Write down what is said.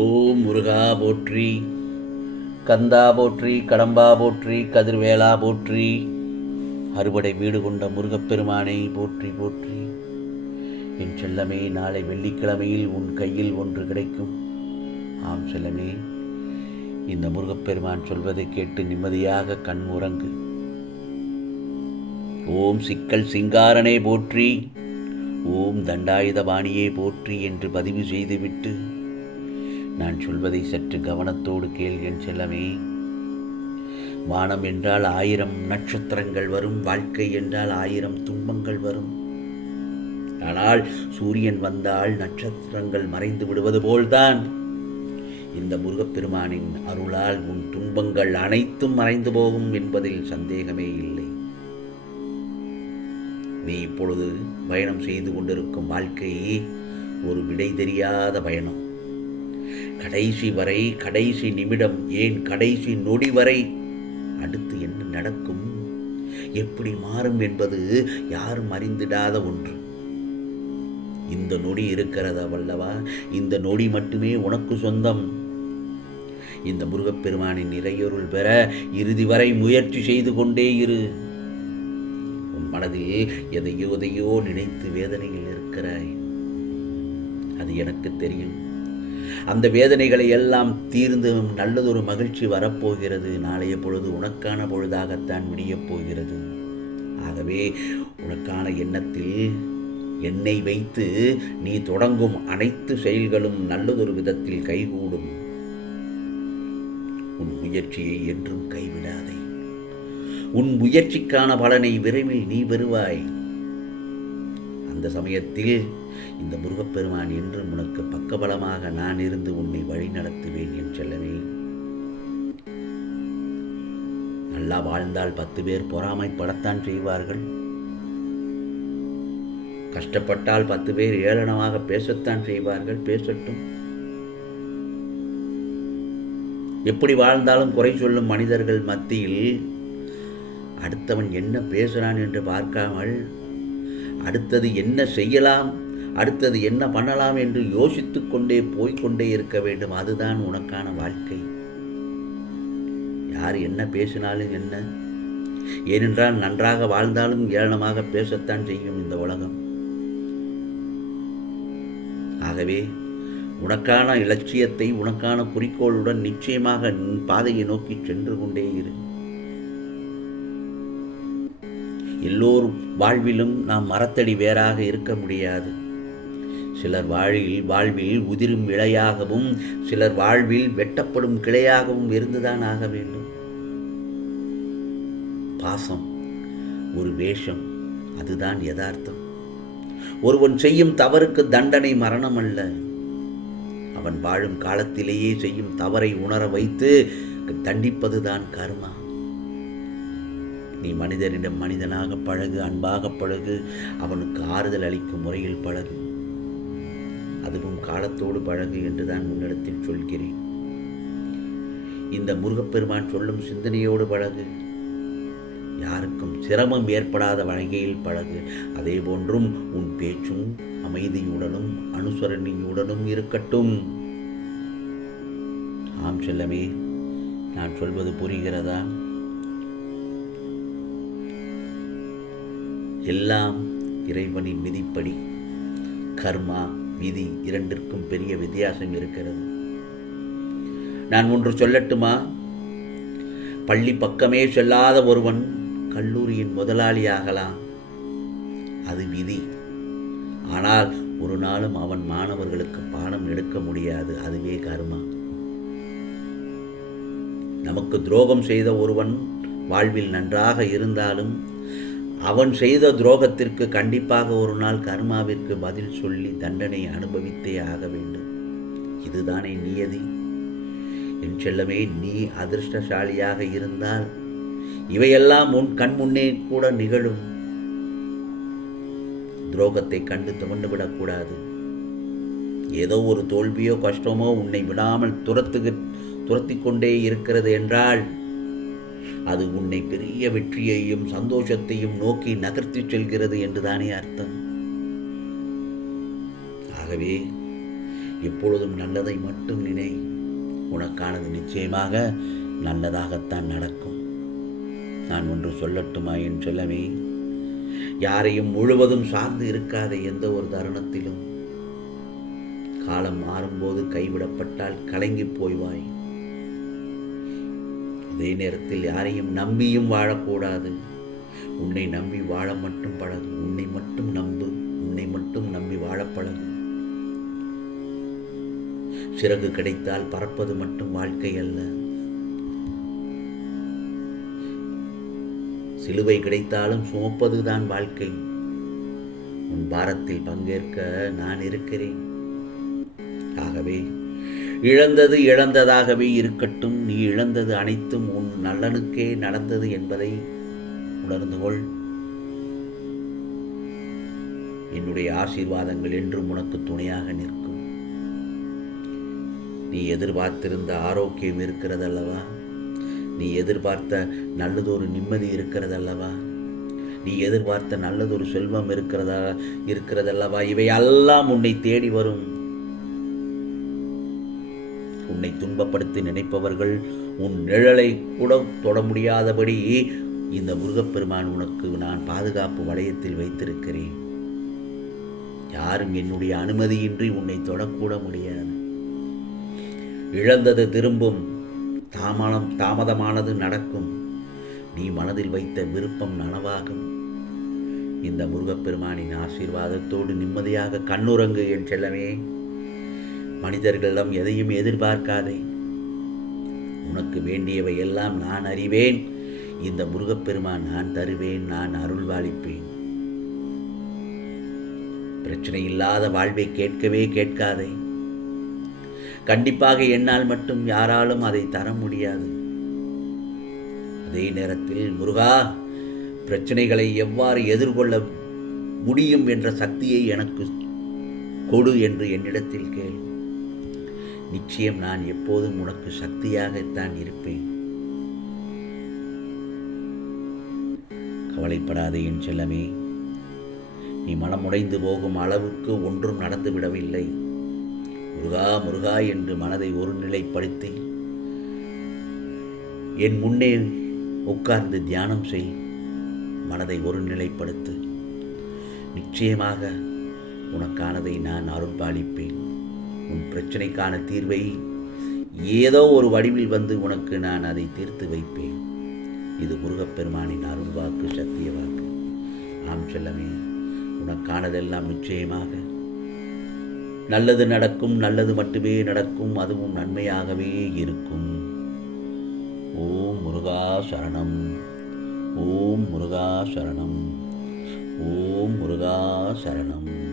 ஓம் முருகா போற்றி, கந்தா போற்றி, கடம்பா போற்றி, கதிர்வேலா போற்றி, அறுபடை வீடு கொண்ட முருகப்பெருமானை போற்றி போற்றி. என் செல்லமே, நாளை வெள்ளிக்கிழமையில் உன் கையில் ஒன்று கிடைக்கும். ஆம் செல்லமே, இந்த முருகப்பெருமான் சொல்வதை கேட்டு நிம்மதியாக கண் உறங்கு. ஓம் சிக்கல் சிங்காரனே போற்றி, ஓம் தண்டாயுதபாணியே போற்றி என்று பதிவு செய்துவிட்டு நான் சொல்வதை சற்று கவனத்தோடு கேள் என் செல்லமே. வானம் என்றால் 1000 நட்சத்திரங்கள் வரும், வாழ்க்கை என்றால் 1000 துன்பங்கள் வரும். ஆனால் சூரியன் வந்தால் நட்சத்திரங்கள் மறைந்து விடுவது போல்தான் இந்த முருகப்பெருமானின் அருளால் உன் துன்பங்கள் அனைத்தும் மறைந்து போகும் என்பதில் சந்தேகமே இல்லை. நீ இப்பொழுது பயணம் செய்து கொண்டிருக்கும் வாழ்க்கையே ஒரு விடை தெரியாத பயணம். கடைசி வரை, கடைசி நிமிடம், ஏன் கடைசி நொடி வரை அடுத்து என்ன நடக்கும், எப்படி மாறும் என்பது யாரும் அறிந்திடாத ஒன்று. இந்த நொடி இருக்கிறதவல்லவா, இந்த நொடி மட்டுமே உனக்கு சொந்தம். இந்த முருகப்பெருமானின் இறையொருள் பெற இறுதி வரை முயற்சி செய்து கொண்டே இரு. உன் மனதில் எதையோ நினைத்து வேதனையில் இருக்கிறாய், அது எனக்கு தெரியும். அந்த வேதனைகளை எல்லாம் தீர்ந்து நல்லதொரு மகிழ்ச்சி வரப்போகிறது. நாளைய பொழுது உனக்கான பொழுதாகத்தான் விடியப் போகிறது. ஆகவே உனக்கான எண்ணத்தில் என்னை வைத்து நீ தொடங்கும் அனைத்து செயல்களும் நல்லதொரு விதத்தில் கைகூடும். உன் முயற்சியை என்றும் கைவிடாதே. உன் முயற்சிக்கான பலனை விரைவில் நீ பெறுவாய். அந்த சமயத்தில் இந்த முருகப்பெருமான் என்றும் உனக்கு பக்கபலமாக நான் இருந்து உன்னை வழி நடத்துவேன் என் செல்லவே. நல்லா வாழ்ந்தால் 10 பேர் பொறாமைப்படத்தான் செய்வார்கள். கஷ்டப்பட்டால் 10 பேர் ஏளனமாக பேசத்தான் செய்வார்கள். பேசட்டும். எப்படி வாழ்ந்தாலும் குறை சொல்லும் மனிதர்கள் மத்தியில் அடுத்தவன் என்ன பேசுகிறான் என்று பார்க்காமல் அடுத்தது என்ன செய்யலாம், அடுத்தது என்ன பண்ணலாம் என்று யோசித்து கொண்டே போய்கொண்டே இருக்க வேண்டும். அதுதான் உனக்கான வாழ்க்கை. யார் என்ன பேசினாலும் என்ன, ஏனென்றால் நன்றாக வாழ்ந்தாலும் ஏளனமாக பேசத்தான் செய்யும் இந்த உலகம். ஆகவே உனக்கான இலட்சியத்தை, உனக்கான குறிக்கோளுடன் நிச்சயமாக பாதையை நோக்கி சென்று கொண்டே இரு. எல்லோரும் வாழ்விலும் நாம் மரத்தடி வேறாக இருக்க முடியாது. சிலர் வாழ்வில் உதிரும் இலையாகவும், சிலர் வாழ்வில் வெட்டப்படும் கிளையாகவும் இருந்துதான் ஆக வேண்டும். பாசம் ஒரு வேஷம், அதுதான் யதார்த்தம். ஒருவன் செய்யும் தவறுக்கு தண்டனை மரணம் அல்ல, அவன் வாழும் காலத்திலேயே செய்யும் தவறை உணர வைத்து தண்டிப்பதுதான் கர்மா. நீ மனிதனிடம் மனிதனாக பழகு, அன்பாக பழகு, அவனுக்கு ஆறுதல் அளிக்கும் முறையில் பழகு. அதுவும் காலத்தோடு பழகு என்றுதான் முன்னிடத்தில் சொல்கிறேன். இந்த முருகப்பெருமான் சொல்லும் சிந்தனையோடு பழகு. யாருக்கும் சிரமம் ஏற்படாத வகையில் பழகு. அதே போன்றும் உன் பேச்சும் அமைதியுடனும் அனுசரணையுடனும் இருக்கட்டும். ஆம் செல்லமே, நான் சொல்வது புரிகிறதா? எல்லாம் இறைவனின் விதிப்படி. கர்மா, விதி இரண்டிற்கும் பெரிய வித்தியாசம் இருக்கிறது. நான் ஒன்று சொல்லட்டுமா? பள்ளி பக்கமே செல்லாத ஒருவன் கல்லூரியின் முதலாளியாகலாம், அது விதி. ஆனால் ஒரு நாளும் அவன் மாணவர்களுக்கு பாடம் எடுக்க முடியாது, அதுவே கர்மா. நமக்கு துரோகம் செய்த ஒருவன் வாழ்வில் நன்றாக இருந்தாலும் அவன் செய்த துரோகத்திற்கு கண்டிப்பாக ஒரு நாள் கர்மாவிற்கு பதில் சொல்லி தண்டனை அனுபவித்தே ஆக வேண்டும். இதுதானே நியதி. என் செல்லமே, நீ அதிர்ஷ்டசாலியாக இருந்தால் இவையெல்லாம் உன் கண் முன்னே கூட நிகழும். துரோகத்தை கண்டு துவண்டு விடக்கூடாது. ஏதோ ஒரு தோல்வியோ கஷ்டமோ உன்னை விடாமல் துரத்தி கொண்டே இருக்கிறது என்றால் அது உன்னை பெரிய வெற்றியையும் சந்தோஷத்தையும் நோக்கி நகர்த்தி செல்கிறது என்றுதானே அர்த்தம். ஆகவே எப்பொழுதும் நல்லதை மட்டும் நினை. உனக்கானது நிச்சயமாக நல்லதாகத்தான் நடக்கும். நான் ஒன்று சொல்லட்டுமா என் செல்லமே? யாரையும் முழுவதும் சார்ந்து இருக்காத எந்த ஒரு தருணத்திலும். காலம் மாறும்போது கைவிடப்பட்டால் கலங்கி போய்வாய். அதே நேரத்தில் யாரையும் நம்பியும் வாழக்கூடாது. உன்னை நம்பி வாழ மட்டும் பழகு. உன்னை மட்டும் நம்பு. உன்னை மட்டும் நம்பி வாழப் பழகு. சிறகு கிடைத்தால் பறப்பது மட்டும் வாழ்க்கை அல்ல. சிலுவை கிடைத்தாலும் சுமப்பதுதான் வாழ்க்கை. உன் பாரத்தில் பங்கேற்க நான் இருக்கிறேன். ஆகவே இழந்தது இழந்ததாகவே இருக்கட்டும். நீ இழந்தது அனைத்தும் உன் நலனுக்கே நடந்தது என்பதை உணர்ந்து கொள். என்னுடைய ஆசீர்வாதங்கள் என்றும் உனக்கு துணையாக நிற்கும். நீ எதிர்பார்த்திருந்த ஆரோக்கியம் இருக்கிறதல்லவா? நீ எதிர்பார்த்த நல்லதொரு நிம்மதி இருக்கிறதல்லவா? நீ எதிர்பார்த்த நல்லதொரு செல்வம் இருக்கிறதல்லவா? இவையெல்லாம் உன்னை தேடி வரும். உன்னை துன்பப்படுத்தி நினைப்பவர்கள் உன் நிழலை கூட தொட முடியாதபடி இந்த முருகப்பெருமான் உனக்கு நான் பாதுகாப்பு வளையத்தில் வைத்திருக்கிறேன். யாரும் என்னுடைய அனுமதியின்றி உன்னை தொடக்கூட முடியாது. இழந்தது திரும்பும். தாமதமானது நடக்கும். நீ மனதில் வைத்த விருப்பம் நனவாகும். இந்த முருகப்பெருமானின் ஆசீர்வாதத்தோடு நிம்மதியாக கண்ணுறங்கு என் செல்லமே. மனிதர்களிடம் எதையும் எதிர்பார்க்காதே. உனக்கு வேண்டியவை எல்லாம் நான் அறிவேன். இந்த முருகப்பெருமான் நான் தருவேன். நான் அருள்வாளிப்பேன். பிரச்சனை இல்லாத வாழ்வை கேட்கவே கேட்காதே. கண்டிப்பாக என்னால் மட்டும் யாராலும் அதை தர முடியாது. அதே நேரத்தில் முருகா, பிரச்சனைகளை எவ்வாறு எதிர்கொள்ள முடியும் என்ற சக்தியை எனக்கு கொடு என்று என்னிடத்தில் கேள். நிச்சயம் நான் எப்போதும் உனக்கு சக்தியாகத்தான் இருப்பேன். கவலைப்படாதே என் செல்லமே. நீ மனமுடைந்து போகும் அளவுக்கு ஒன்றும் நடந்துவிடவில்லை. முருகா முருகா என்று மனதை ஒருநிலைப்படுத்தி என் முன்னே உட்கார்ந்து தியானம் செய். மனதை ஒருநிலைப்படுத்து. நிச்சயமாக உனக்கானதை நான் அருள்பாலிப்பேன். உன் பிரச்சனைக்கான தீர்வை ஏதோ ஒரு வடிவில் வந்து உனக்கு நான் அதை தீர்த்து வைப்பேன். இது முருகப்பெருமானின் அருள்வாக்கு, சத்திய வாக்கு. ஆம் செல்லமே, உனக்கானதெல்லாம் நிச்சயமாக நல்லது நடக்கும். நல்லது மட்டுமே நடக்கும். அதுவும் நன்மையாகவே இருக்கும். ஓம் முருகா சரணம். ஓம் முருகா சரணம். ஓம் முருகா சரணம்.